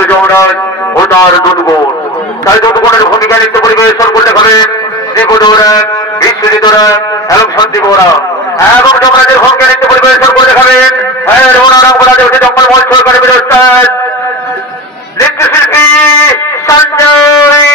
হলো যমরাজ ও তার দুর্গণ। তাই দুর্গণের ভূমিকা নৃত্য পরিবেশন করতে হবে শ্রীপুরা, বিশ্বজিৎরা এবং সন্দীপরা এবং যমরাজের ভূমিকা নৃত্য পরিবেশন করতে হবে রমনারাম গোলা দেবী জঙ্গল মঞ্চ সরকারি বিরোধ নৃত্যশিল্পী সঞ্জয়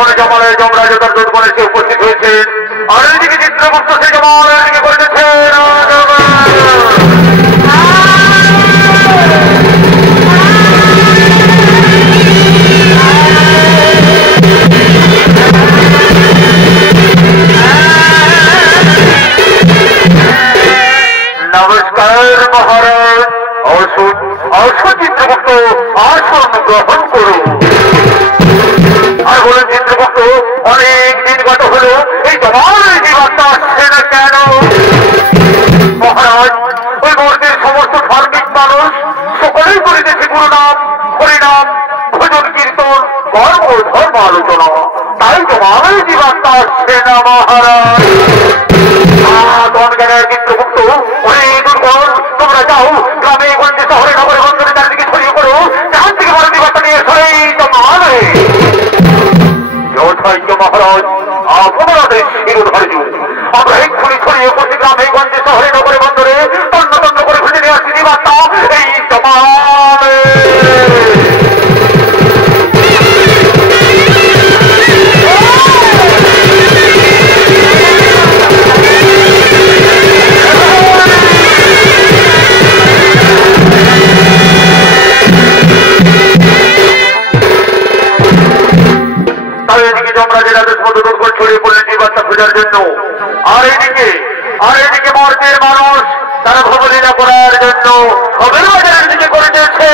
এখন জমালয় যমরাজ তার দুধ বলে সে উপস্থিত হয়েছেন। আর এইদিকে চিত্রগুপ্ত সে জমালয়ের দিকে করিতেছেন নমস্কার মহারাজ। আসুন আসুন চিত্রগুপ্ত, আসুন গ্রহণ করুন। আর বলেন চিত্রগুপ্ত, অনেক দিন গত হলো, এই তোমার জীবাত্মা আসছে না কেন? মহারাজ, ওই মূর্তির সমস্ত ধার্মিক মানুষ সকলেই করিতেছে গুরুনাম, হরিনাম, ভজন কীর্তন, কর্ম ধর্ম আলোচনা, তাই তোমার জীবাত্মা আসছে না মহারাজ। চিত্রগুপ্ত, অনেক দুর্বল, তোমরা যাও গ্রামে গঞ্জে শহরে নগরে বন্দরে চারদিকে ছড়িয়ে করো, যার থেকে বড় জীবাত্মা নিয়ে সরেই তোমার যথার্থ মহারাজ। আপনাদের শিরোধার্য আমরা এক্ষুনি ছড়িয়ে পড়ছি গ্রামে গঞ্জে শহরে নগরে বন্দরে, তন্ন তন্ন করে খুঁজে নিয়ে আসছি জীবাত্মা এই তোমার। ছড়িয়ে পড়লেন জীবাত্মা খোঁজার জন্য। আর এদিকে মর্তের মানুষ তারা ভবলীলা করার জন্য খবর বাজারের দিকে করিতেছে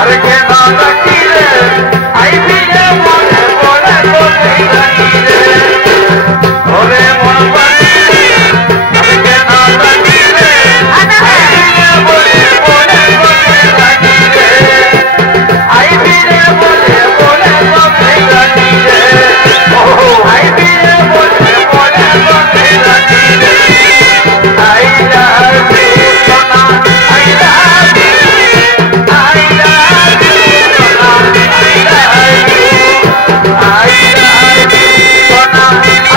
अरे के नाम की रे आई भी ये बोले बोले तो नहीं रे बोले मन पानी अरे के नाम की रे आई भी ये बोले बोले तो नहीं रे आई भी ये बोले बोले तो नहीं रे ओ आई भी ये बोले बोले तो नहीं रे आई लव यू सोना I love you I love you,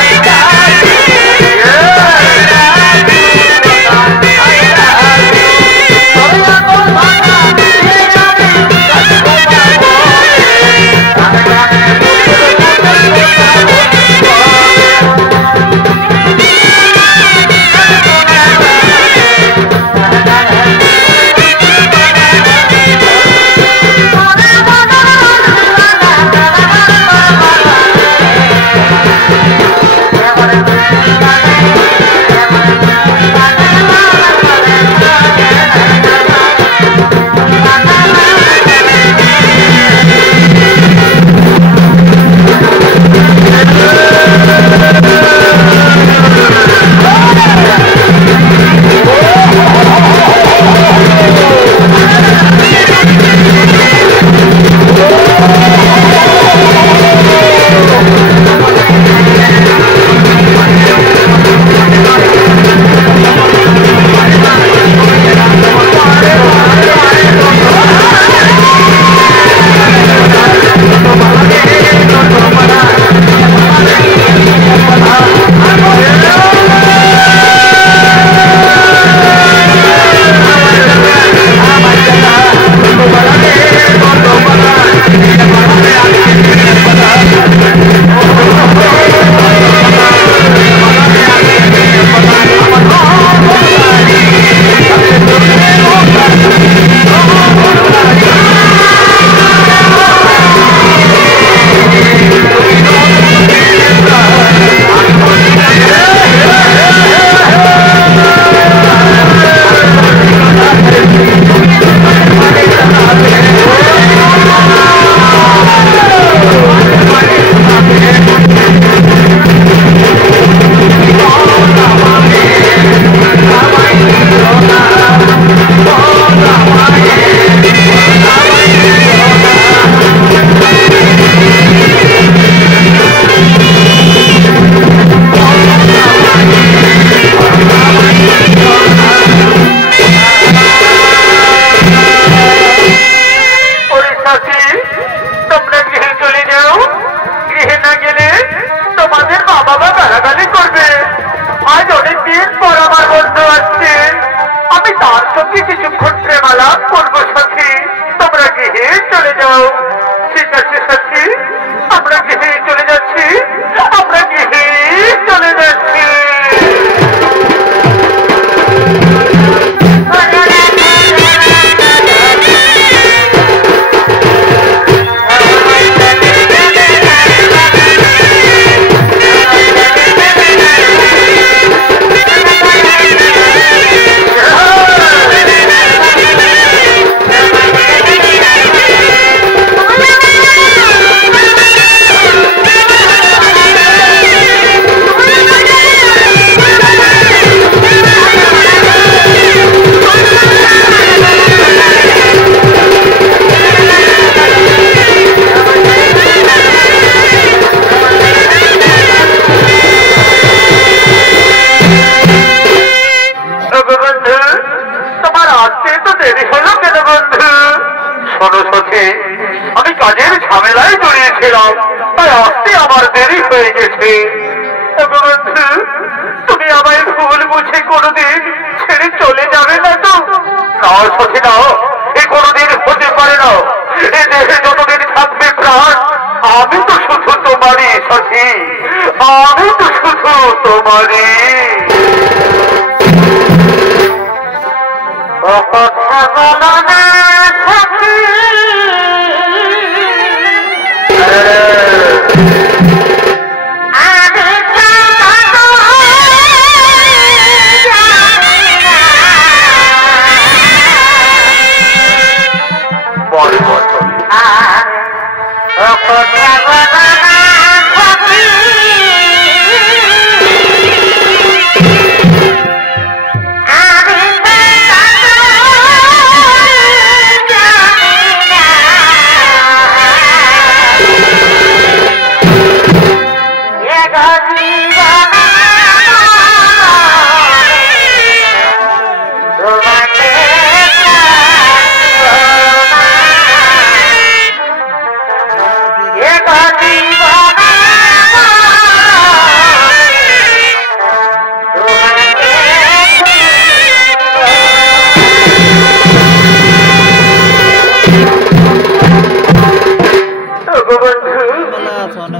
বল বল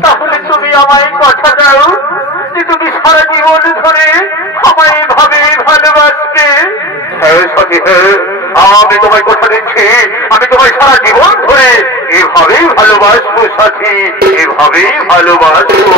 তাহলে তুমি আমায় কথা দাও যে তুমি সারা জীবন ধরে আমায় এভাবে ভালোবাসবে। হ্যাঁ সত্যি, আমি তোমায় কথা দিচ্ছি, আমি তোমায় সারা জীবন ধরে এভাবেই ভালোবাসবো সাথী, এভাবেই ভালোবাসবো।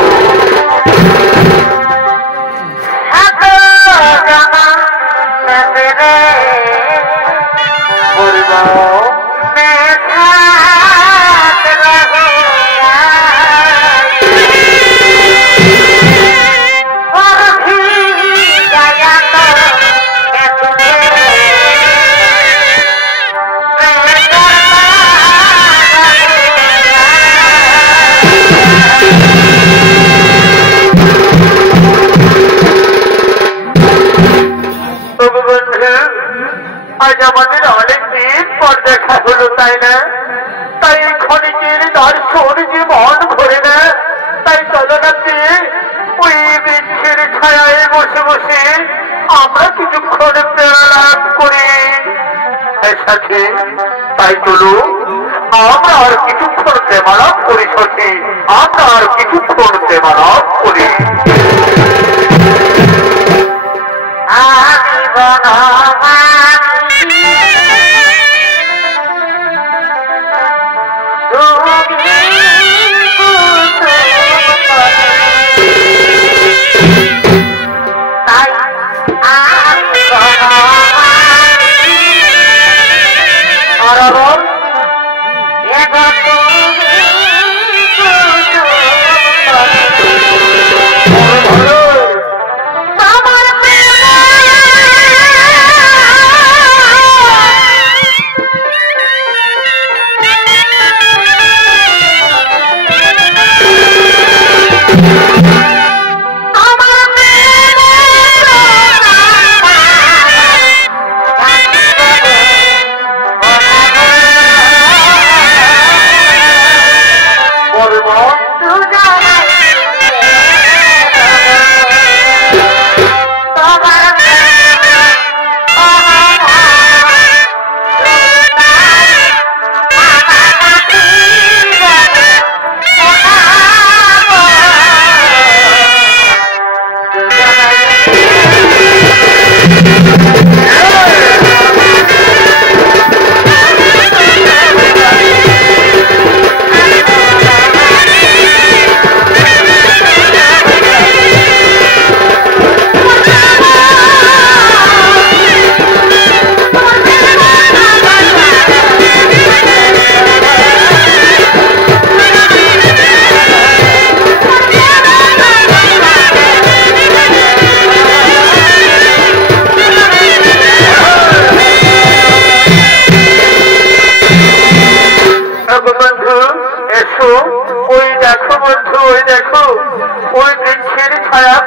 আজ আমাদের অনেকদিন পর দেখা হলো, তাই না? তাই ক্ষণিকের দর্শন যে মন ভরে না, তাই চলনাতে ওই বৃক্ষের ছায়ায় বসে বসে আমরা কিছুক্ষণ প্রেরণা লাভ করি। সাথে তাই চলো আমরা আর কিছুক্ষণ প্রেমালাপ করি সাথে, আমরা আর কিছুক্ষণ প্রেমালাপ করি।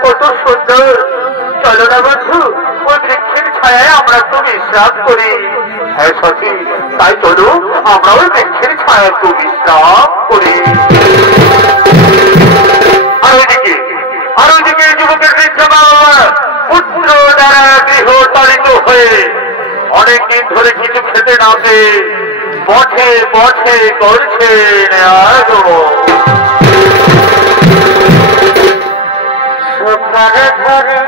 কত সুন্দর। চলো না বন্ধু, ওই বৃক্ষের ছায়ায় আমরা একটু বিশ্রাম করি। হ্যাঁ সখী, তাই চলো আমরা ওই বৃক্ষের ছায়া একটু বিশ্রাম করি। আর ওইদিকে যুবকের বৃদ্ধ বাবা পুত্র দ্বারা গৃহ তাড়িত হয়ে অনেকদিন ধরে কিছু খেতে না পেয়ে পথে পথে করছেন ঘরে ঘরে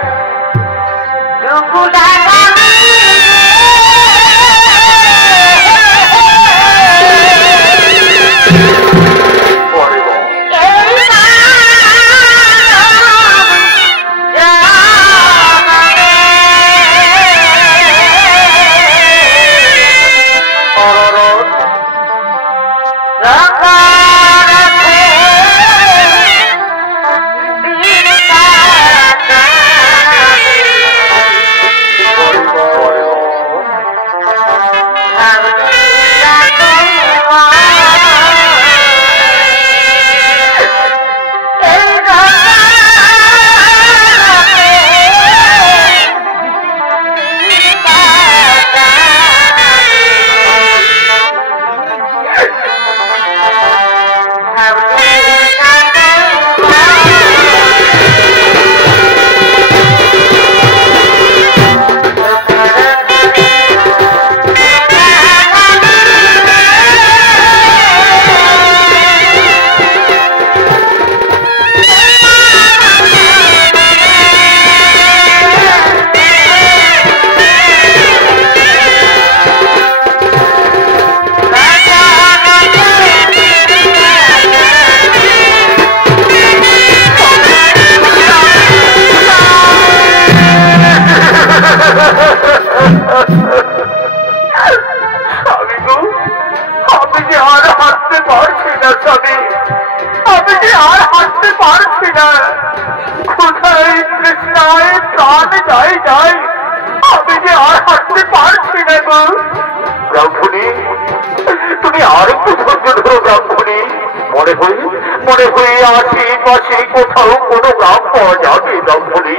কোথাও কোনো গ্রাম পাওয়া যাবে ব্রাহ্মণী?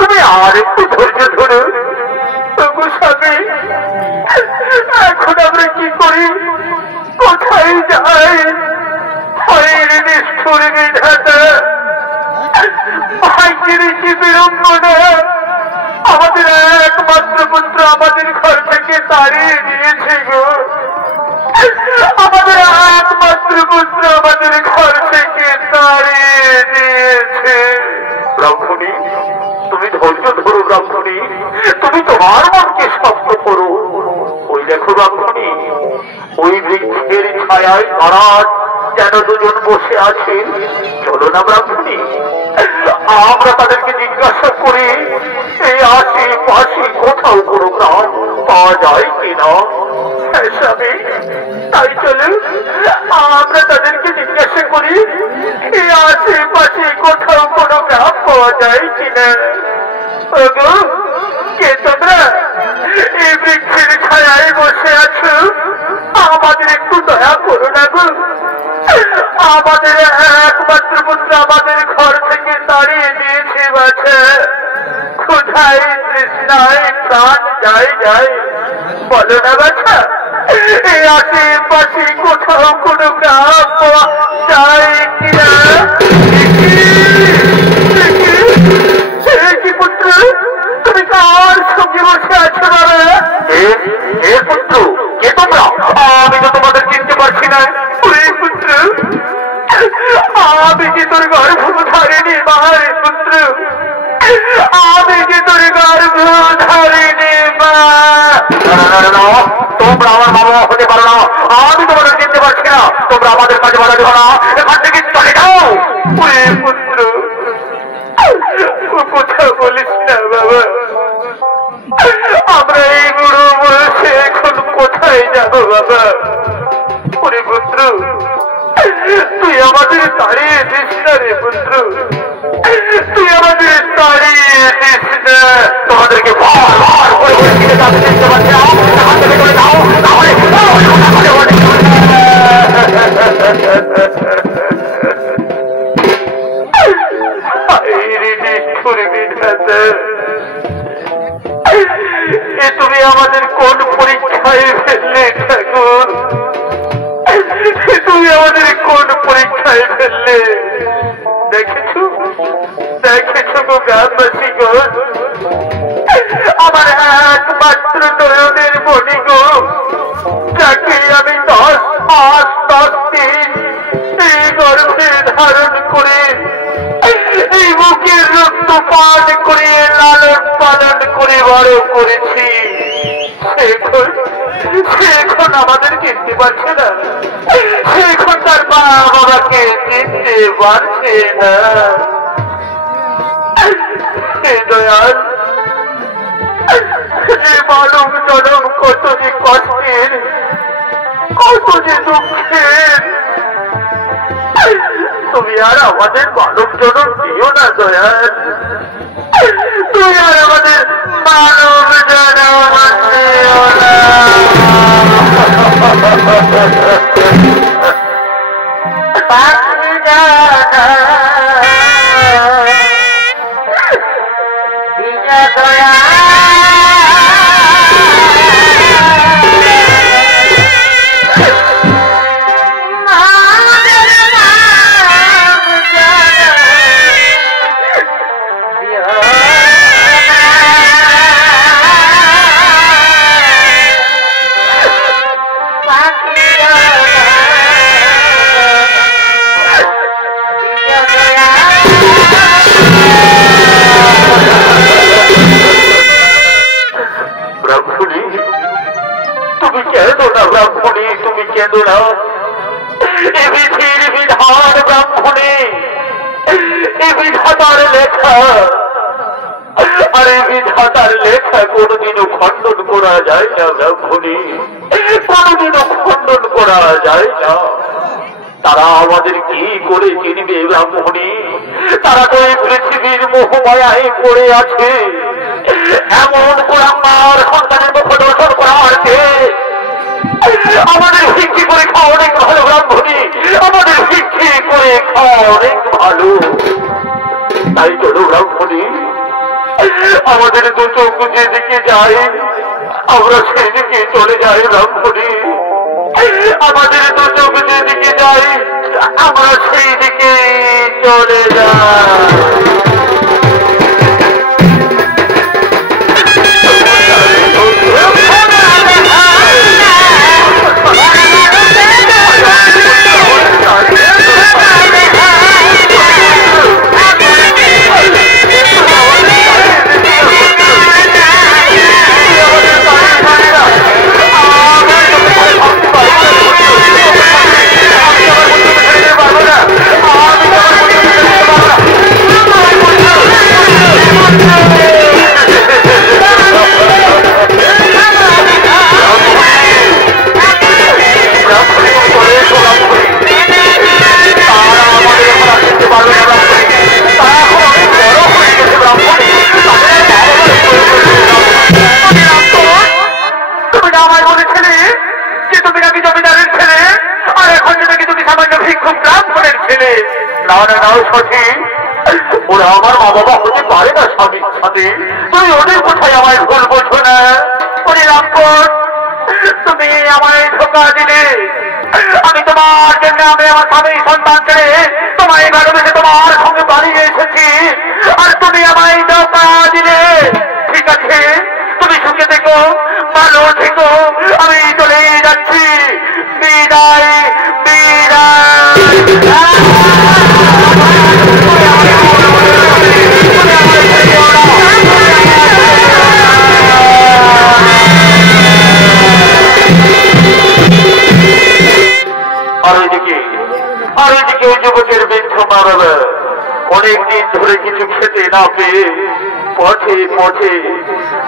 তুমি আর একটু ধৈর্য ধরো। স্বামী, এখন আমরা কি করি, কোথায় যাই? নিষ্ঠুর বিধাতা, ভাগ্যের কি বিড়ম্বনা! আমাদের একমাত্র পুত্র আমাদের ঘর থেকে তাড়িয়ে দিয়েছে গো। আমাদের একমাত্র পুত্র আমাদের ঘর থেকে তাড়িয়ে দিয়েছে। ব্রাহ্মণী, তুমি ধৈর্য ধরো ব্রাহ্মণী, তুমি তোমার মনকে শক্ত করো। ওই দেখো ব্রাহ্মণী, ওই বৃক্ষের ছায়ায় মহারাজ যেন দুজন বসে আছেন। চলো না ব্রাহ্মণী, আমরা তাদেরকে জিজ্ঞাসা করি এই আশেপাশে কোথাও কোনো গ্রাম পাওয়া যায় কিনা। স্বামী, তাই চলো আমরা তাদেরকে জিজ্ঞাসা করি এই আশেপাশে কোথাও কোনো গ্রাম পাওয়া যায় কিনা। কে তোমরা এই বৃক্ষের ছায়ায় বসে আছো? আমাদের একটু দয়া করো না গো। আমাদের একমাত্র পুত্র আমাদের ঘর থেকে তাড়িয়ে দিয়েছে বাছা। ক্ষুধায় তৃষ্ণায় প্রাণ যায় যায়, বলো না বাছা এই আশেপাশে কোথাও কোনো গ্রাম পাওয়া যায় কিনা। কি পুত্র, তুমি কার সঙ্গে বসে আছো বাবা? এ পুত্র, কে তোমরা? আমি তো তোমাদের চিনতে পারছি না। পুত্র, আমি কি তোর গর্ভধারিণী মার পুত্র? আমি কি তোর গর্ভধারিণী মা? তোমরা আমার বাবা হতে পারো না, আমি তোমাদের চিনতে পারছি না। তোমরা আমাদের কাছে বাধা দিও না, এখান থেকে চলে যাও। পুত্র, কথা বলিস না বাবা, আমরা এই বুড়ো বয়সে এখন কোথায় যাবো বাবা? পুত্র, তুই আমাদের তাড়িয়ে দিস না রে পুত্র, তুই আমাদের তাড়িয়ে দিস না। তোমাদেরকে বারবার করে বলে যাতে দেখতে পাচ্ছি না, এখান থেকে চলে যাও, তাহলে তুমি আমাদের কোন পরীক্ষায় ফেললে ঠাকুর? তুমি আমাদের কোন পরীক্ষায় ফেললে? দেখেছো দেখেছো গো গ্রামবাসী গো, আমার একমাত্র নয়নের মণি গো, যাকে আমি 10 মাস 10 দিন এই গর্ভে ধারণ করে এই বুকের রক্ত পান করে লালন পালন করে বড় করেছি, এখন আমাদের চিনতে পারছে না, এখন তার মা বাবাকে চিনতে পারছে না। দয়াল, যে মানব জনম কত যে কষ্টের, কত যে দুঃখের, আর আমাদের মানব জনক দিও না দয়াল, তুই আর আমাদের মানব জনক দিও না। তুমি কেঁদো না ব্রাহ্মণী, তুমি কেঁদো না। এ বিধির বিধান ব্রাহ্মণী, এ বিধাতার লেখা, আর এই বিধাতার লেখা কোনদিনও খণ্ডন করা যায় না ব্রাহ্মণী, কোনদিনও খণ্ডন করা যায় না। তারা আমাদের কি করে চিনবে ব্রাহ্মণী? তারা তো এই পৃথিবীর মোহমায়ায় পড়ে আছে। এমন কোরআন সন্তানের মুখ দর্শন করার কে? আমাদের ভিক্ষি করে খাওয়া অনেক ভালো ব্রাহ্মণী, আমাদের ভিক্ষি করে খাওয়া অনেক ভালো। তাই চলো ব্রাহ্মণী, আমাদের দু চোখ যেদিকে যাই আমরা সেদিকে চলে যাই ব্রাহ্মণী, আমাদের দু চোখ যেদিকে যাই আমরা সেই দিকে চলে যাই। ওরা আমার মা বাবা হতে পারে না স্বামীর সাথে, তুমি ওদের কোথায় আমায় ভুল বোঝো না। ওরে রামপট, তুমি আমায় ধোকা দিলে। আমি তোমার জন্য আমি আমার স্বামী সন্তান ছেড়ে তোমায় ভালোবেসে তোমার সঙ্গে পালিয়ে এসেছি, আর তুমি আমায় ধোকা দিলে। ঠিক আছে, তুমি সুখে থেকো, ভালো থেকো, আমি চলে যাচ্ছি। বিদায় বিদায়। আর ওইদিকে ওই যুবকের বৃদ্ধ মা বাবা অনেকদিন ধরে কিছু খেতে না পেয়ে পথে পথে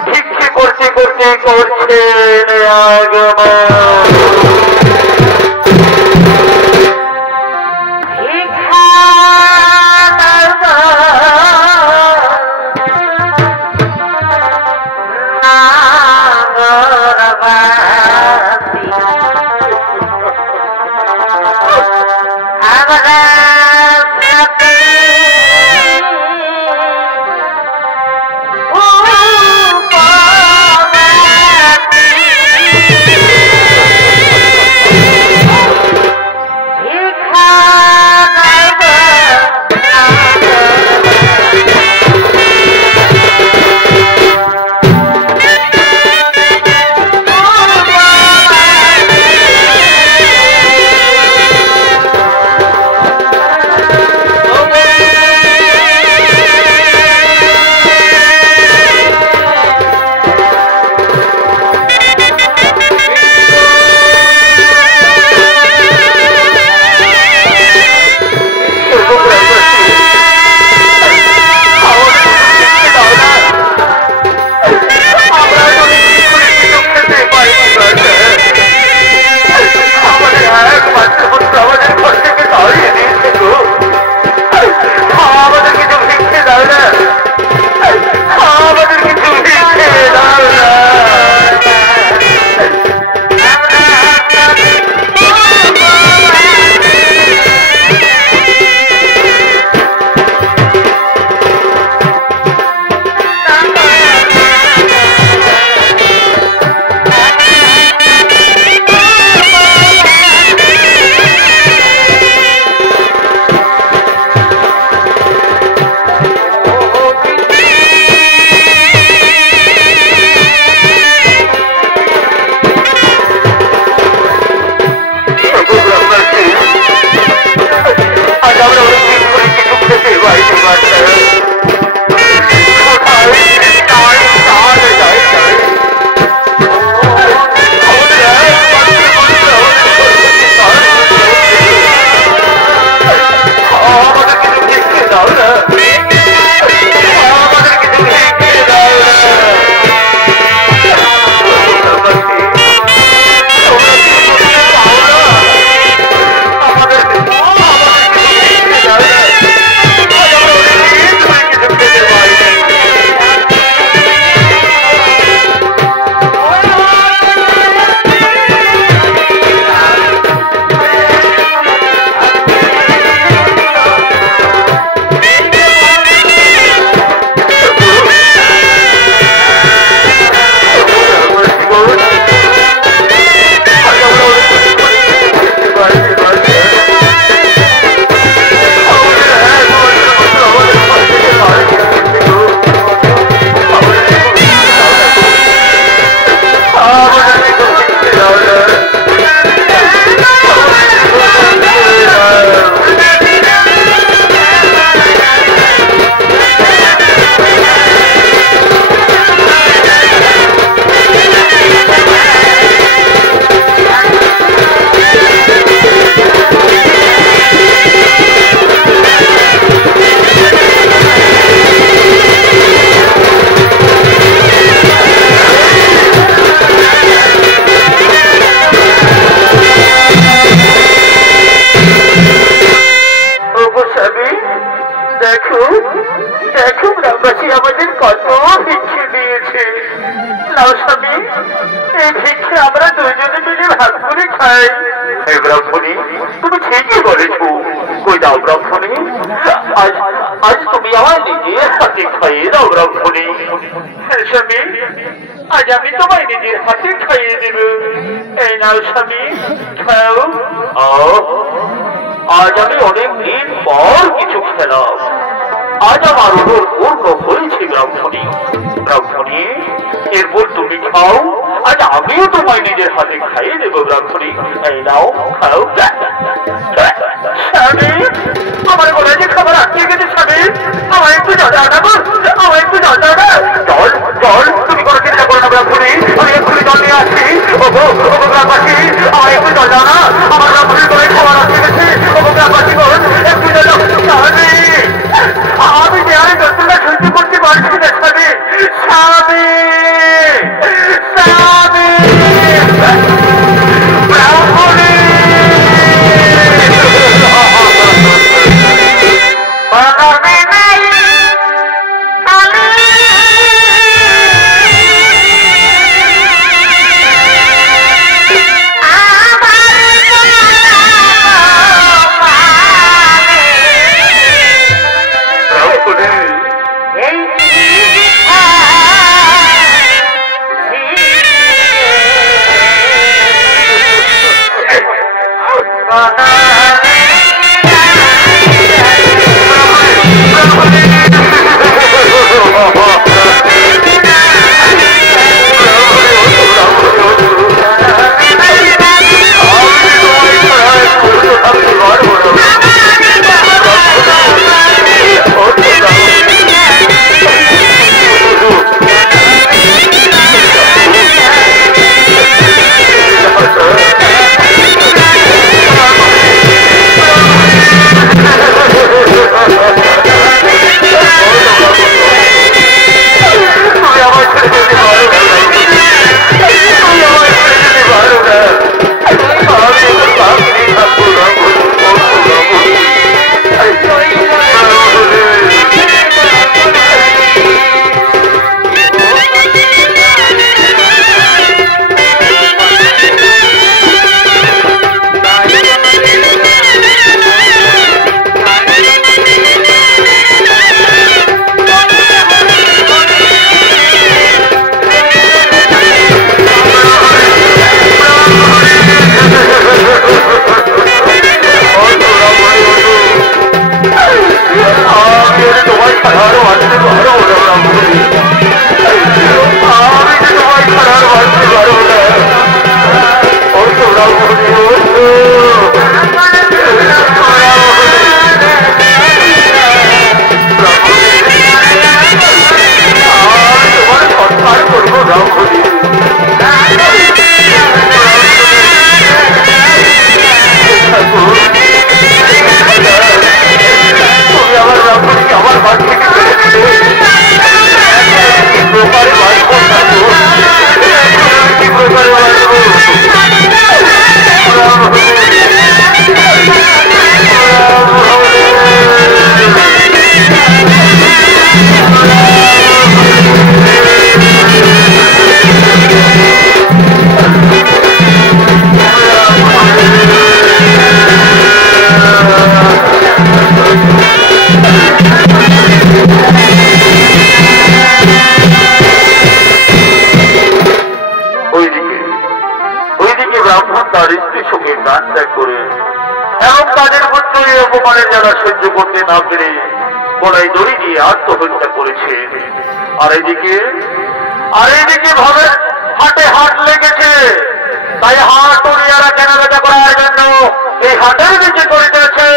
ভিক্ষে করতে করতে করছেন আগমন। দেখো দেখো গ্রামবাসী আমাদের কত ভিক্ষে দিয়েছে। নাও স্বামী, এই ভিক্ষে আমরা দুজনে মিলে ভাগ করে খাই। ব্রাহ্মণী, তুমি ঠিকই বলেছো। কই দাও ব্রাহ্মণী, আজ আজ তুমি আমায় নিজের হাতে খাইয়ে দাও ব্রাহ্মণী। হ্যাঁ স্বামী, আজ আমি তোমায় নিজের হাতে খাইয়ে দেব। এই নাও স্বামী, খাও। আজ আমি অনেক দিন পর কিছু খেলাম। আজ আমার ওর পূর্ণ হয়েছে ব্রাহ্মণী। ব্রাহ্মণী, এরপর তুমি খাও, আজ আমিও তোমায় নিজের হাতে খাইয়ে দেবো ব্রাহ্মণী। এই নাও, খাও। স্বামী, আমার গলায় যে খাবার আটকে গেছে স্বামী, আমার একটু জল আনাবো, আমার একটু জল আনা। জল জল, তুমি কোনো চিন্তা করো না ব্রাহ্মণী, আমি এক্ষুনি জল নিয়ে আসছি। ওগো ওগো গ্রামবাসী, আমার একটু জল আনা, আমার ব্রাহ্মণীর গলায় খাবার আটকে গেছে। ওগো গ্রামবাসী বোন, একটু জল। স্বামী, আমি যে আরে যন্ত্রণা সহ্য করতে পারছি না স্বামী। স্বামী স্বামী, ব্রাহ্মণী সহ্য করতে না পেরে গলায় দড়ি দিয়ে আত্মহত্যা করেছে। আর এইদিকে ভাবে হাটে হাট লেগেছে, তাই হাট উড়িয়ারা কেনা বেচা করার জন্য এই হাটের নিচে করিতেছে।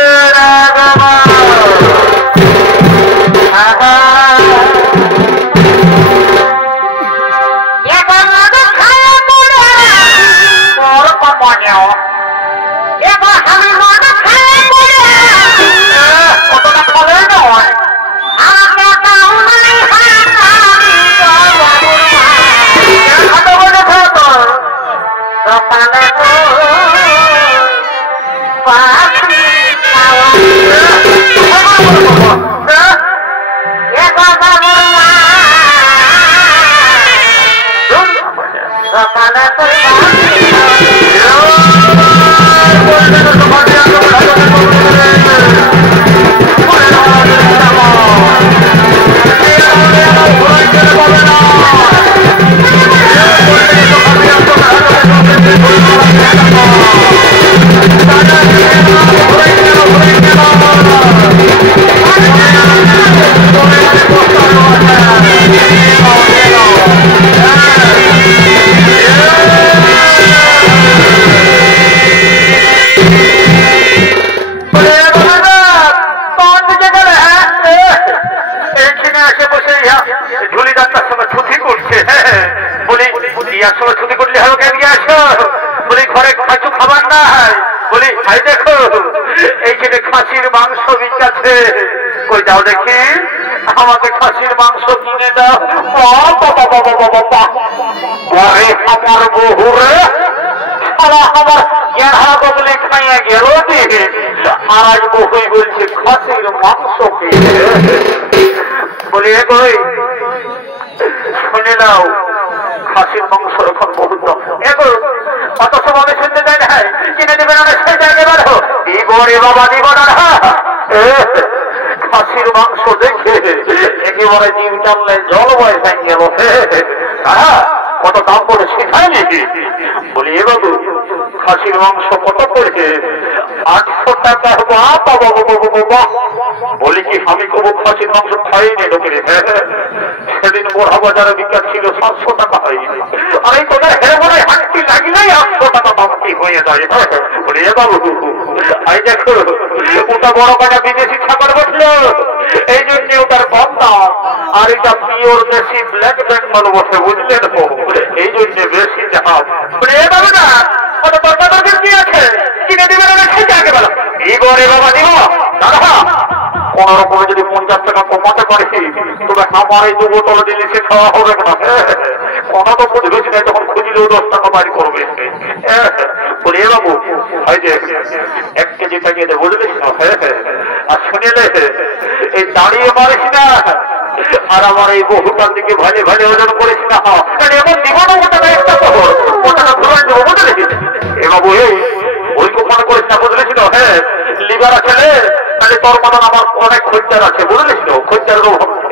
ছুটি করলে হবে কেন আসো বলি ঘরে কিছু খাবার নাই বলি ভাই দেখো এইখানে খাসির মাংস বিকাছে কই যাও দেখি আমাকে খাসির মাংস কিনে দাও আমার বহু রে আমার জ্ঞান হারাবো বলে খাইয়া গেল দিকে আর আজ বহুই বলছে খাসির মাংস বলি কই শুনে নাও খাসির মাংস এখন বহুত অত সময় শুনতে চাই না কিনে দেবেন অনেক সেই জায়গায় বেরো দিব রে বাবা দিব না খাসির মাংস দেখে একেবারে জিম টানলে জল বয় খাই গেল কত দাম করে শেখায় নাকি বলি এ বাবু খাসির মাংস কত করে 800 টাকা বলি কি আমি কবু খাসির মাংস খাইনি লোকের সেদিন মোড়া বাজারে বিকাশ ছিল 700 টাকা হয়নি আর এই তোদের হেরে মনে হাঁটতি লাগিলেই 800 টাকা দামটি হয়ে যায় বলি এ বাবু এই দেখো ওটা বড় কটা বিদেশি ছাগল বসলো এই জন্য ওটার কম দাম আর এটা পিওর দেশি ব্ল্যাক বেঙ্গল বসে বুঝলেন এই জন্য বেশি দাম বলি এ বাবু না কত তরকারি কি আছে কিনে দিবেন না খেতে আগে বলো দিব রে বাবা দিব দাদা কোন রকমে যদি 50 টাকা কমাতে পারি তবে আমার এই 2 বোতল দিলে সে খাওয়া হবে না কোনো তো বুঝবেছি না তখন খুঁজলেও 10 টাকা বাড়ি করবে বলি এ বাবু হয় যে 1 কেজি পাঠিয়ে দে বুঝলিস না আর শুনিলে এই দাঁড়িয়ে মারিস না আর আমার এই বহুটার দিকে ভালে ভালে ওজন করিস না এমন দিব না ওটা একটা খবর ওটা ধরে দেবো বুঝলি এ বাবু এই ওই মনে করিস না বুঝলিস না লিভার আছে তাহলে তোর মতন আমার অনেক খোঁজার আছে বুঝলিস তো খোঁজার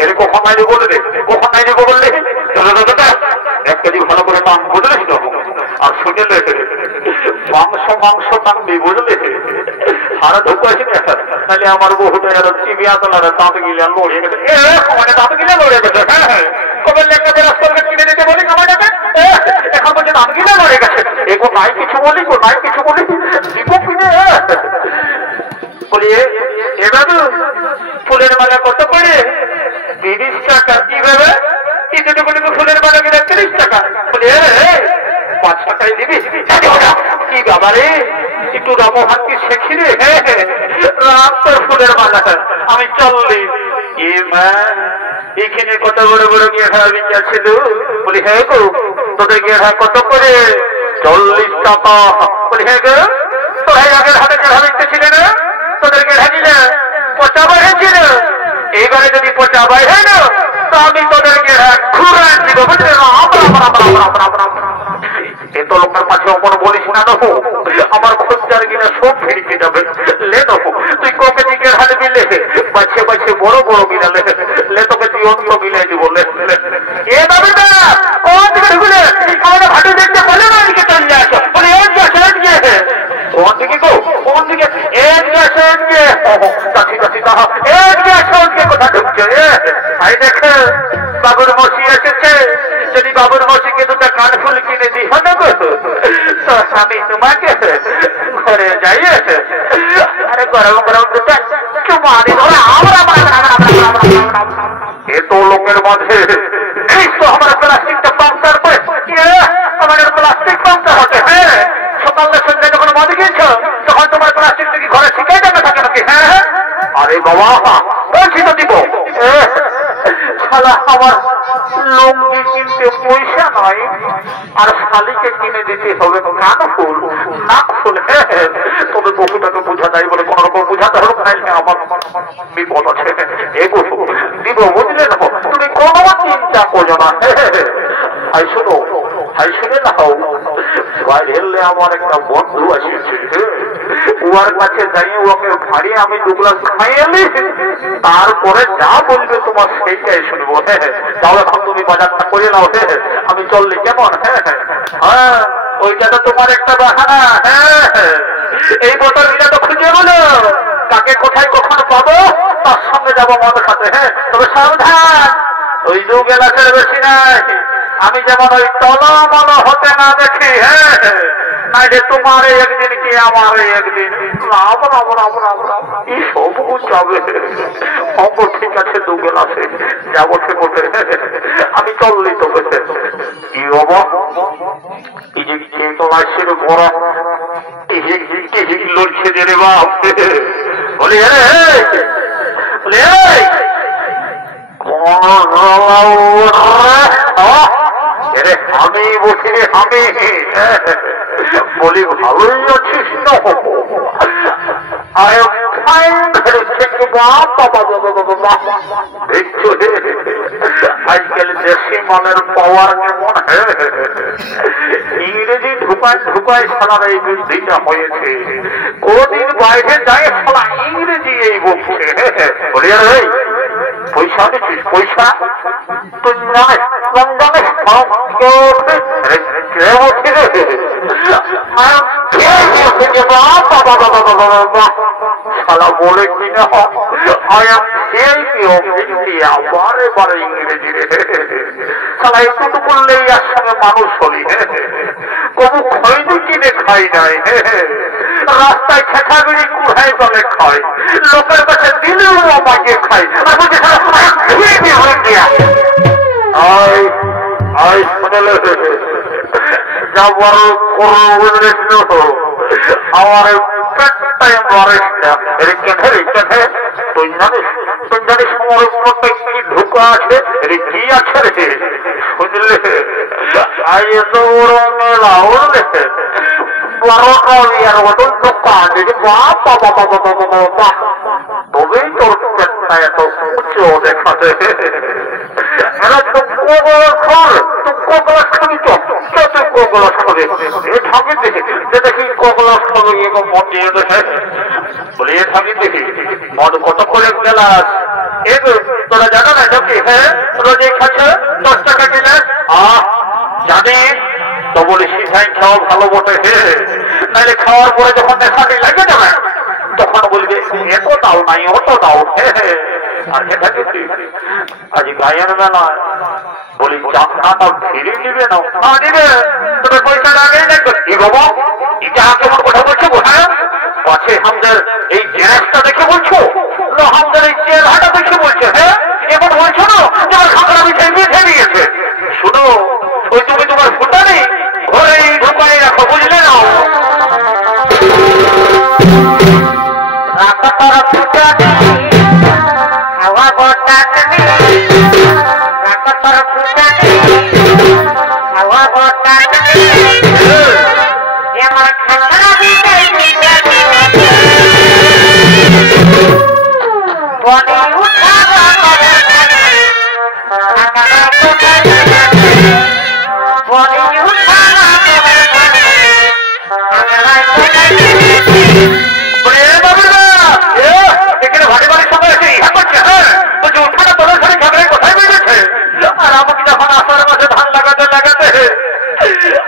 এর কখন নাই বলে দে কখন নাই দেবো বললে 1 কেজি ভালো করে টান বুঝলিস তো আর শুনে মাংস টানবি বুঝলি আর ঢুকো আছে তাহলে আমার বহুটা চিবিয়া তোলার দাঁত গিলা লড়ে গেছে মানে দাঁত গিলা লড়ে গেছে কবে লেখাতে রাস্তাকে কিনে দিতে বলি আমাকে এখন বলছে দাঁত গিলা লড়ে গেছে এগো নাই কিছু বলি গো নাই কিছু বলি দিব কিনে বলি এ বাবু ফুলের মালা কত করে 30 টাকা কি ভেবে ফুলের মালা কিনা 30 টাকা বলি 5 টাকায় দিবি কি বাবা রে একটু রামহাত কি শেখি রে রাত তোর ফুলের মালা আমি চললি এ মা এখানে কত বড় বড় গেঁড়া বিকাছিল বলি হ্যাঁ গো তোদের গেঁড়া কত করে 40 টাকা বলি হ্যাঁ গো তোরা আগের হাতে গেঁড়া বিকতেছিলে না তোদের গেঁড়া দিলে 50 হয়েছিল এইবারে যদি 50 হয় না তো আমি তোদের গেঁড়া ঘুরে দিব বুঝলি এত লোকের কাছে অমন বলিস না দেবো আমার খোঁজার গিনা সব ফিরিয়ে যাবে লে দেবো তুই কোকে দিকে হালে মিলে বাছে বাছে বড় বড় মিলালে লে তোকে তুই অন্য মিলাই দিব এ বাবু না কোন দিকে ঢুকলে আমাদের ভাটি দেখতে বলে না দিকে চলে আসো বলে কোন দিকে গো কোন দিকে কোথা ঢুকছে দেখে বাবুর মসি এসেছে যদি বাবুর মসিকে 2টা কানফুল কিনে দিই হতো তো আমি তোমাকে ঘরে যাই আরে গরম গরম 2টা চুমা দিই এত লোকের মাঝে আমার প্লাস্টিকটা পাংচার করে আমাদের প্লাস্টিক পাংচার হতে সকালে সন্ধ্যে যখন মদ গিয়েছ তখন তোমার প্লাস্টিক কি ঘরে শিখাই যাবে থাকে নাকি আরে বাবা বলছি তো দিব শালা আমার লুঙ্গি কিনতে পয়সা নয় আর শালিকে কিনে দিতে হবে কানফুল নাকফুল তবে বহুটাকে বোঝা যায় বলে কোন রকম বোঝাতে হবে আমার বিপদ আছে দিব বুঝলে না ডাকো না। ভাই শোনো, ভাই শুনে নাও, বাইরে আমার একটা বন্ধু আসছে, ওর কাছে যাই ওকে ভারী আমি 2 গ্লাস খাইয়ে তারপরে যা বলবে তোমার সেইটাই শুনবো। তাহলে ভাব তুমি বাজারটা করে নাও, আমি চললি কেমন? হ্যাঁ ওইটা তো তোমার একটা বাহানা। এই বোতল তো খুঁজে বলো তাকে কোথায় কখন পাবো, তার সঙ্গে যাবো মদ খাতে। তবে সাবধান, ওই 2 গ্লাসের বেশি নাই। আমি যেমন ওই টলমল হতে না দেখি, না যে তোমার একদিন কি আমার একদিন সবু যাবে। ঠিক আছে 2 গ্লাসে যাবো সে বটে, আমি চললি তো। কি হবো এই যে তোলাশের বড় লড়ছে যে রে বাপ, বলি আমি বসে আমি বলি ভালোই আছিস না? আজকাল দেশি মালের পাওয়ার কেমন, ইংরেজি ঢুকায় সালার এই বৃদ্ধিটা হয়েছে। কোনদিন বাইরে যায় সালা ইংরেজি এই বলছে। বলি আরে পয়সা দিচ্ছিস? পয়সা তুই জানিস সালা বলে কিনা বারে বারে ইংরেজি রে সালা একটু বললেই আর সঙ্গে মানুষ হলি। কবু খয়নি কিনে খাই নাই, রাস্তায় খেখাগুড়ি কুড়াই বলে খাই, লোকের কাছে দিলেও আমাকে খাই। যা বড় করো আমার পেটটাই মারিস না। তুই জানিস আমার উপরটা কি ঢুকা আছে, কি আছে রে? শুনলে আজ এত বড় মেলা উঠলে 12টা বিয়ার মতন দোকান, তবেই তোর পেটটা এত উঁচু দেখাতে। মদ কত করে গেলাস? তোরা জানো না ঢোকে? রোজ খাচ্ছে 10 টাকা গেলাস। জানি তো বলি সিধাই খাওয়া ভালো বটে, নাহলে খাওয়ার পরে যখন নেশাটি লাগে যাবে তখন বলবে এত দাও নাই অত দাও। আর খেতে আজ গায়ের বেলা বলি চাকরাটা ফিরে নিবে না? নিবে, তবে পয়সাটা আগেই দেখবে। কি বাবা এটা কেমন কথা বলছো? কোথায় পাছে আমাদের এই গ্যাসটা দেখে বলছো না আমাদের এই চেহারাটা দেখে বলছে? এবার বলছো না যে আমার খাবার মিঠাই মিঠে দিয়েছে। শুনো, ওই তুমি তোমার ফুটা নেই ঘরেই ঢুকাই রাখো, বুঝলে না?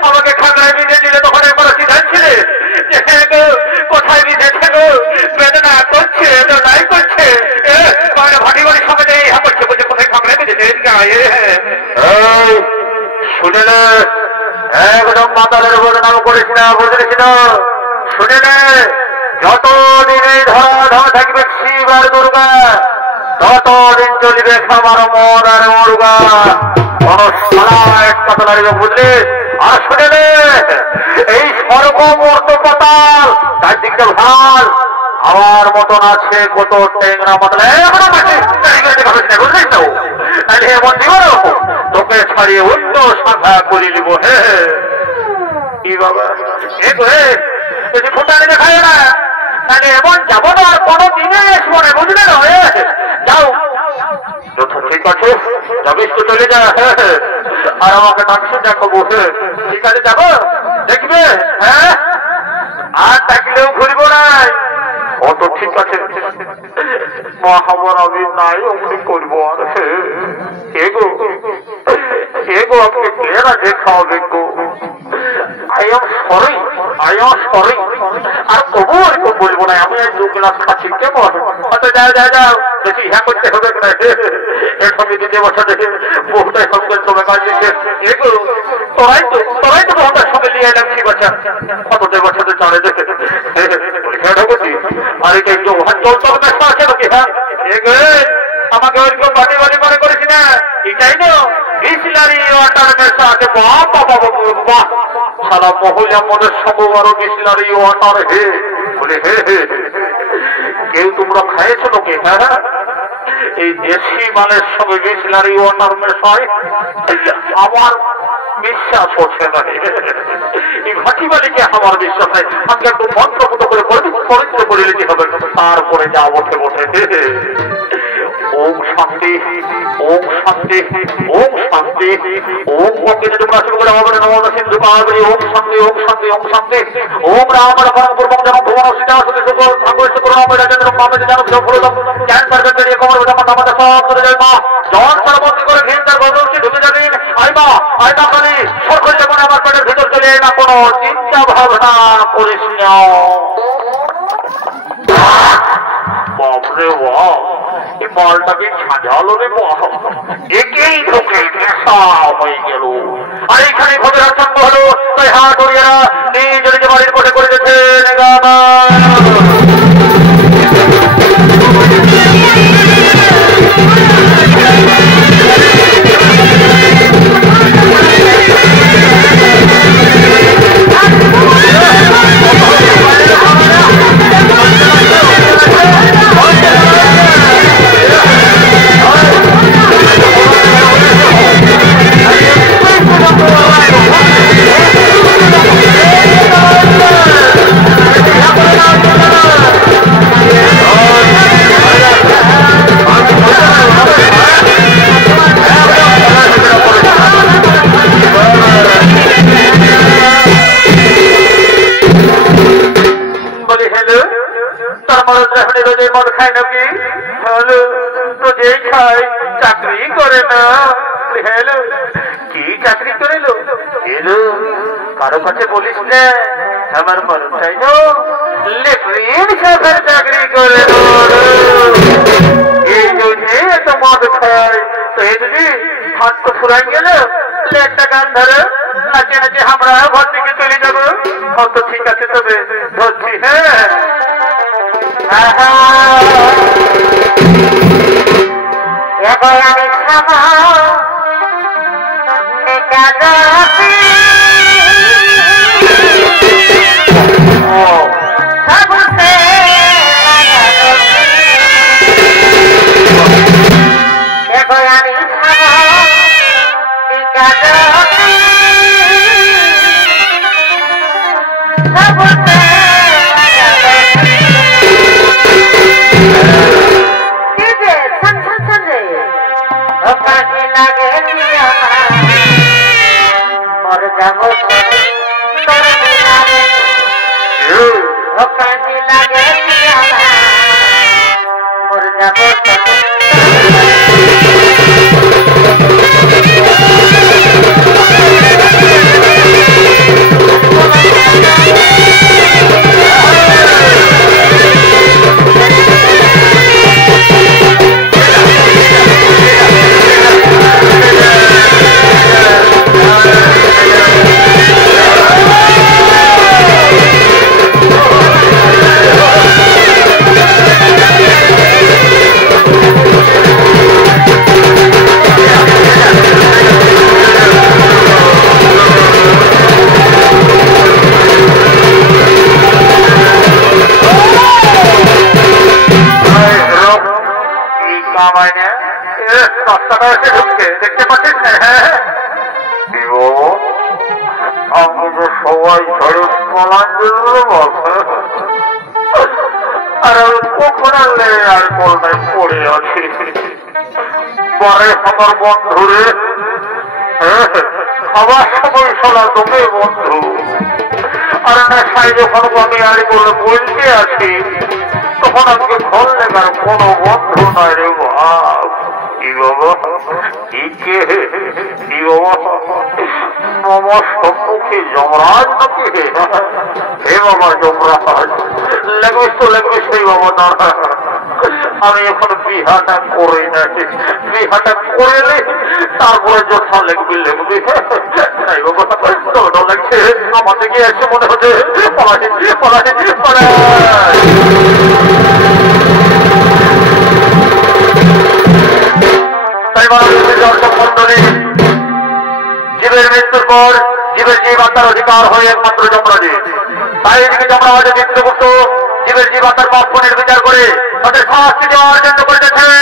আমাকে খাগড়ায় বিঁধে দিলে তখন একবার সিদ্ধান্ত ছিলে যে কোথায় বিঁধেছে গো, বেদনা করছে নাই করছে, ভাটি বাড়ির সঙ্গে ইহা করছে, বলছে কোথায় খাগড়ায় বিঁধেছে। শুনে না একদম মাতালের বদনাম করিস না, বুঝলিস না? শুনে নে, যতদিন এই ধরা থাকবে শিব আর দুর্গা, ততদিন চলবে খাবার মদ আর মুরগা। কথা লাগবে, বুঝলি? আর শুনে নে, এই স্বর্গ মূর্ত পাতাল তার দিকটা ভাল আমার মতন আছে কত টেংরা মাতাল, বুঝলিস তো? তাহলে এমন দিব তোকে ছাড়িয়ে অন্য শাখা করে দিব। কি বাবা যদি ফুটানি দেখায় না তাহলে এমন যাবো না, আর কোনো দিনে আসবো না, বুঝলে না? যাও ঠিক আছে। যাবিস তো চলে যা, আর আমাকে ডাকছো দেখো, ঠিক আছে যাবো, দেখবে, হ্যাঁ, আর ডাকলেও ঘুরব না। ও তো ঠিক আছে, মহাবর আমি নাই অমনি করবো। আর এগো এগো আপনি ক্লিয়ারা দেখাবে গো, I am sorry, I am sorry, আর কবু আর কেউ বলবো না, আমি 2 গ্লাস খাচ্ছি কেমন, হয়তো যাও যাও যাও, দেখি হ্যাঁ করতে হবে না, এর সঙ্গে দ্বিতীয় বছর দেখে বহুটাই সঙ্গে তোমার কাজ দিচ্ছে। এগো তোরাই তো বহুটার সঙ্গে নিয়ে এলাম, ঠিক আছে, কতটাই বছরে চলে দেখে পরীক্ষা ঢুকেছি, আর এটা একটু জল তল ব্যস্ত আছে নাকি? হ্যাঁ এগো আমাকে ওই কেউ বাড়ি বাড়ি মনে করেছি না, এটাই না বিসলারি ওয়াটার মেশা আছে। বাবা বাবা বাহ, সারা মহিলা মনের সঙ্গে আরো বিসলারি ওয়াটার, হে বলে হে হে, কেউ তোমরা খাইছো নাকি? হ্যাঁ এই দেশি মালের সঙ্গে বিসলারি ওয়াটার মেশায় আমার বিশ্বাস হচ্ছে না, এই ঘাটি বালিকে আমার বিশ্বাস নেই। আমাকে একটু মন্ত্রপুত করে পবিত্র করে নিতে হবে, তারপরে যা বসে বসে ওম শান্তি, ওম শান্তি, ওম শান্তি, ওম ভক্তি তোমরা শুরু করে হবে নমঃ সিন্ধু পাবরি, ওম শান্তি, ওম শান্তি, ওম শান্তি, ওম রাম রাম পূর্বং জানো ভুবন সীতা সুতি সুখ সংগঠিত করো নাম রাজেন্দ্র মামে জানো সব ফুল জ্ঞান পারবে দিয়ে কোমর জামা নামাতে সব করে যায় মা, জন সর্বত্র করে ঘিন তার গদরটি ঢুকে যাবেন। আই মা কালী সরকার যেমন আমার পেটের ভিতর চলে না কোনো চিন্তা ভাবনা করিস না। বাপরে বাপ, এই মালটাকে সাজালো রে, একেই ঢোকে নেশা হয়ে গেল। আর এইখানে ভোজের সঙ্গ হলো, তাই হাত ধরিয়া নিজ নিজ বাড়ির কোঠে করে গেছে। চাকরি করে না, কি চাকরি করিল এলো, কারো কাছে বলিস না, আমার মন চাই লেফ্রিন সাহেবের চাকরি করে, এই জন্য এত মদ খায়। তো এই যদি হাত তো ফুরাই গেল, একটা গান ধরো, নাচে নাচে আমরা ঘর থেকে চলে যাবো। কত ঠিক আছে, তবে ধরছি। হ্যাঁ দেখতে পাচ্ছিস না? আমি তো সবাই ঝড়ে পলান আর কখন আনলে আর কলটায় পড়ে আছে, বারে আমার বন্ধুরে আমার সময় শোনা তোকে বন্ধু আর নেশায় যখন আমি আর বলে বলতে আছি তখন আমাকে ফল লেখার কোনো বন্ধু নয় রে ভাব কি বাবা কি বাবা নমঃ সম্মুখে যমরাজ নাকি হে বাবা যমরাজ লেগবে সেই বাবা না আমি এখন বিহাটা করি না বিহাটা করলে তারপরে যথা লেগবে তাই বাবা তো লাগছে আমাদের গিয়ে এসে মনে হচ্ছে তাই দর্শক মন্ডলী জীবের মৃত্যুর পর জীবের জীব আত্মার অধিকার হয়ে একমাত্র যমরাজে তাই এদিকে যমরাজ চিত্রগুপ্ত জীবের জীব আত্মার পাপ পুণ্যের বিচার করে তাদের শাস্তি দেওয়ার জন্য করতেছেন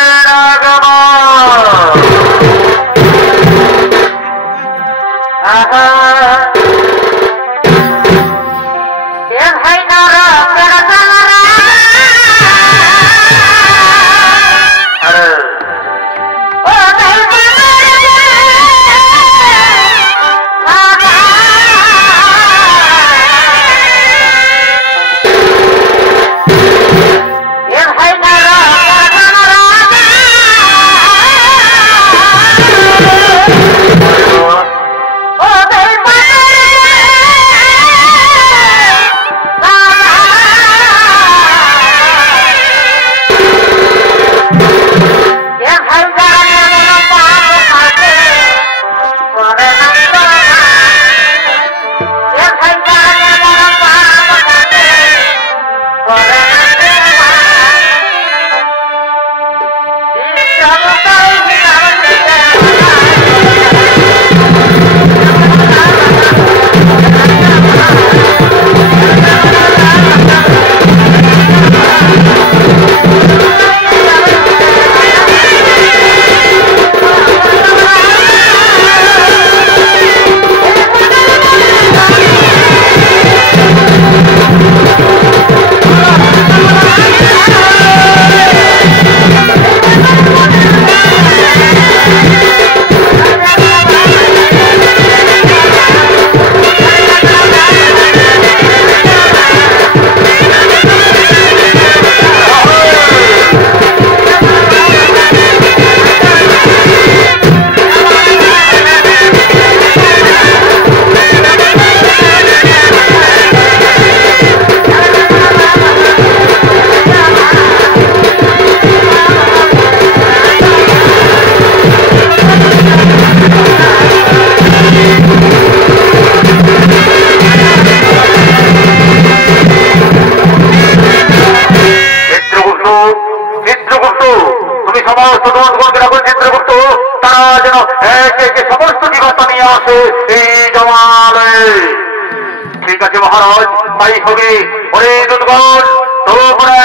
ঠিক আছে মহারাজ তাই হবে ওরে দুর্গণ তোমরা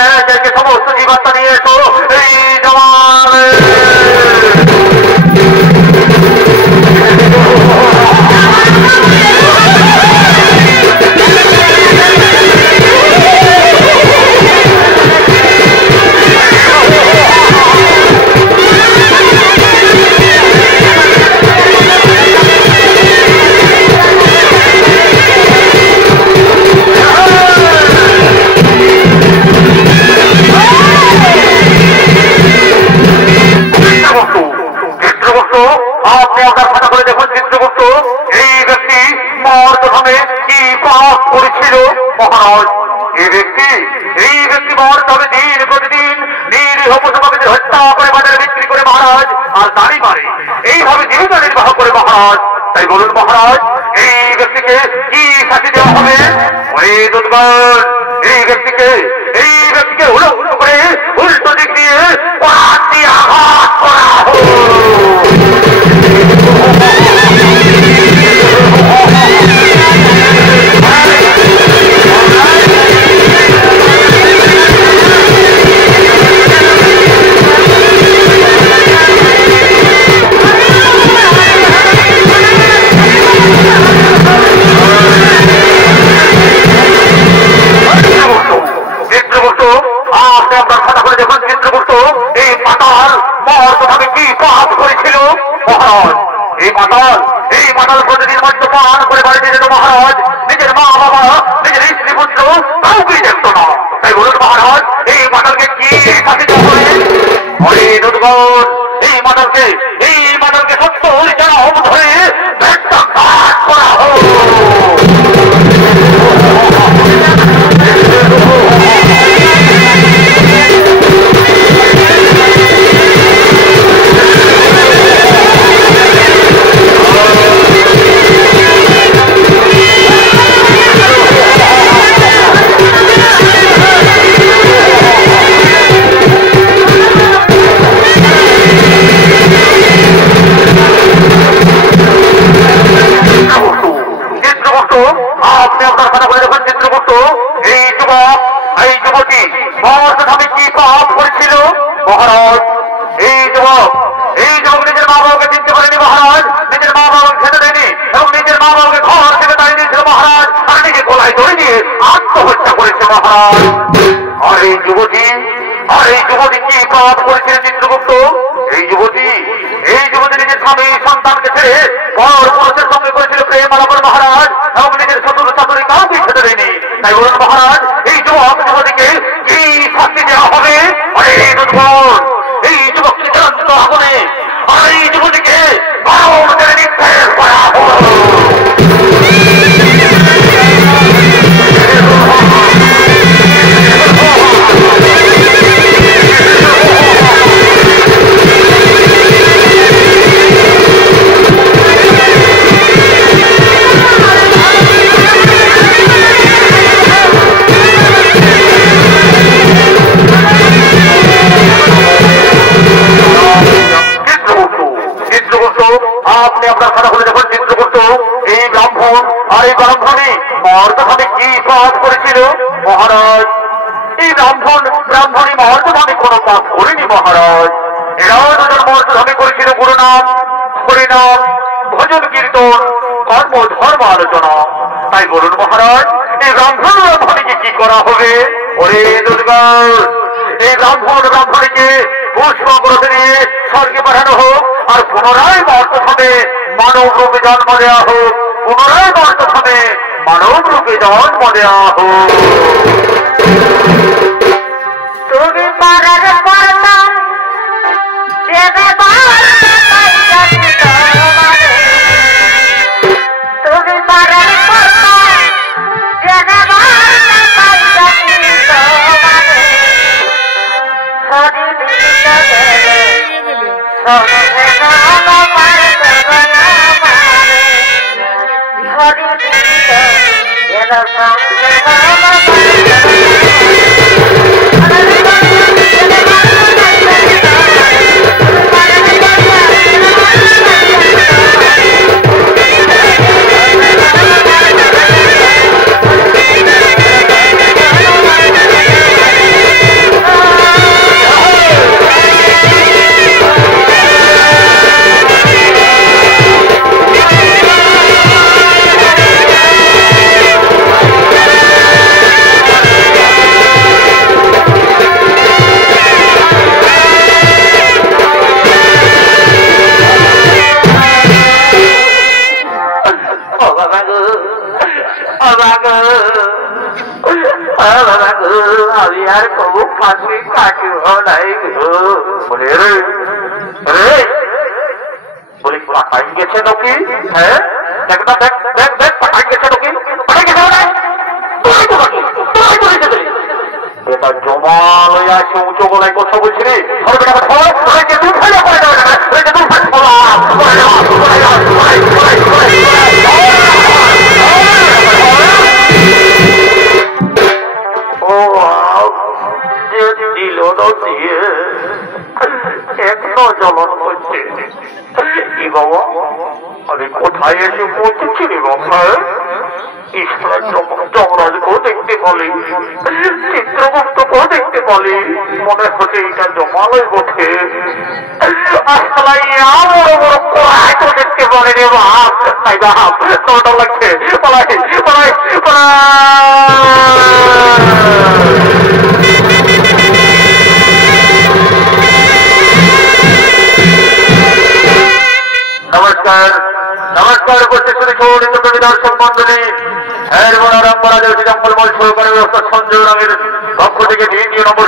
সমস্ত জীবাত্মা নিয়ে এসো এই জমানে মহারাজ এই ব্যক্তি তবে দিন প্রতিদিন নিরীহ পশুপাখিদের হত্যা করে বাজারে বিক্রি করে মহারাজ আর দাঁড়ি মারে এইভাবে জীবিকা নির্বাহ করে মহারাজ তাই বলুন মহারাজ এই ব্যক্তিকে কি শাস্তি দেওয়া হবে ওই দুর্গণ এই ব্যক্তিকে উলঙ্গ করে উল্টো দিক দিয়ে আঘাত করা হোক চিত্রগুপ্ত এই পাতাল মহর্ত ভাবে কি পাপ করে মহারাজ এই মাতাল প্রতিদিন মদ্যপান করে বাড়িতে যেত মহারাজ, নিজের মা বাবা নিজের স্ত্রী পুত্র কাউকেই দেখতো না। তাই বলুন মহারাজ এই মাতালকে কি শাস্তি দেওয়া হবে? অরে দুর্গণ, এই মাতালকে সত্য জনম ধরে বেত্রাঘাত করা হোক। আপনি আপনার কথা বলে দেখুন চিত্রগুপ্ত, এই যুবতী মর্তধামে কি পাপ করেছিল মহারাজ? এই যুবক নিজের মা বাবাকে চিনতে পারেনি মহারাজ, নিজের মা বাবাকে খেতে দেয়নি এবং নিজের মা বাবাকে ঘর থেকে দাঁড়িয়ে দিয়েছিল মহারাজ, আর নিজে গলায় দড়ি দিয়ে আত্মহত্যা করেছে মহারাজ। আর এই যুবতী কি পাপ করেছিল চিত্রগুপ্ত? এই যুবতী নিজের স্বামী সন্তানকে ছেড়ে পর পুরুষের সঙ্গে করেছিল প্রেম আলাপন মহারাজ, এবং নিজের শ্বশুর শাশুড়ি কাউকে খেতে দেয়নি। তাই বলুন মহারাজ এই যুবতীকে কি শাস্তি দেওয়া হবে? আরে এই দুর্বল, এই যুবককে জ্বলন্ত আগুনে, আর এই যুবতীকে গরম করে নিক্ষেপ করা হলো। আপনি আপনার কথা বলে যখন চিত্রগুপ্ত এই ব্রাহ্মণ আর এই ব্রাহ্মণী মর্তভাবে কি পাপ করেছিল মহারাজ? এই ব্রাহ্মণী মর্তভাবে কোনো পাপ করেনি মহারাজ। এরাও দুজন মর্তভাবে করেছিল গুরুনাম, হরিনাম, ভজন কীর্তন, কর্ম ধর্ম আলোচনা। তাই বলুন মহারাজ এই ব্রাহ্মণীকে কি করা হবে? ওরে দুর্গল, এই ব্রাহ্মণীকে পুষ্পগ্রহে নিয়ে স্বর্গে পাঠানো হোক, আর পুনরায় মর্তভাবে মানব রূপে জন্ম দেওয়া হোক, পুনরায় মর্তভাবে মানব রূপে জন্ম দেওয়া হোক। তুমি পারার পারতা দেবে তুমি পারার পারতা দেবে হরি দিতে দেবে সঙ্গে নাম পারতে বনা মারে হরি দিতে দেবে সঙ্গে নাম আমি আর কবু ফাঁসি কাটিব নাই বলি পাঠাই গেছে নাকি? হ্যাঁ দেখ না, দেখ দেখ দেখ পাঠাই গেছে নাকি? পাঠাই গেছে এটা জমা লই আসে উঁচু গলায় কথা বলছি রে। দিল দিয়ে এখনো জ্বলন করছে। কি বাবা আমি কোথায় এসে পৌঁছেছি রে বাবা? ঈশ্বরের যমরাজকেও দেখতে পালি, চিত্রগুপ্তকেও দেখতে পালি, মনে হচ্ছে এটা জমালয় বটে। বড় বড় কোড়ায় তো দেখতে পারে রে বাপ। তাই বাপ তোর লাগছে, পলাই পলাই নমস্কার নমস্কার উপস্থিত সুরিত কবি দর্শক মন্ডলী এর বনারাম পরাজয় জঙ্গল মল সহকারী ব্যবস্থা সঞ্জয় রঙের পক্ষ থেকে দ্বিতীয় নম্বর